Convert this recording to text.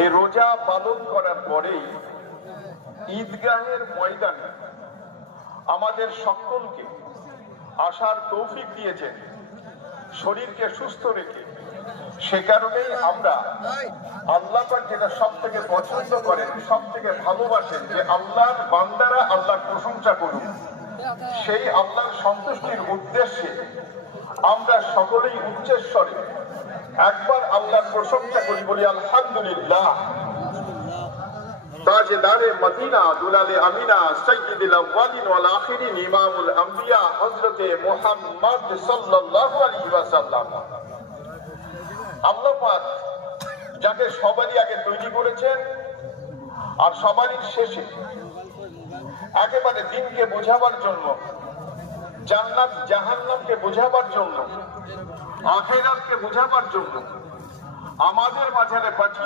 এই রোজা পালন করার পরেই ঈদগাহের ময়দানে আমাদের সকলকে আসার তৌফিক দিয়েছেন শরীরকে সুস্থ রেখে। সে কারণেই আমরা আল্লাহ পাক যেটা সব থেকে পছন্দ করেন, সব থেকে ভালোবাসেন, যে আল্লাহর বান্দারা আল্লাহর প্রশংসা করুন, সেই আল্লাহর সন্তুষ্টির উদ্দেশ্যে আমরা সকলেই উচ্চস্বরে একবার আল্লাহর প্রশংসা করি, বলি আলহামদুলিল্লাহ। তাজদারে মদিনা দুলালে আমিনা সাইয়্যিদুল আউয়ালিন ওয়াল আখিরিন ইমামুল আম্বিয়া হযরতে মুহাম্মদ সাল্লাল্লাহু আলাইহি ওয়াসাল্লাম। আল্লাহ পাক যাকে সবারই আগে তৈরি করেছেন আর সবারই শেষে একেবারে দিনকে বোঝাবার জন্য, জান্নাত জাহান্নামকে বোঝাবার জন্য, আখিরাতকে বোঝাবার জন্য আমাদের মাঝে পাঠিয়ে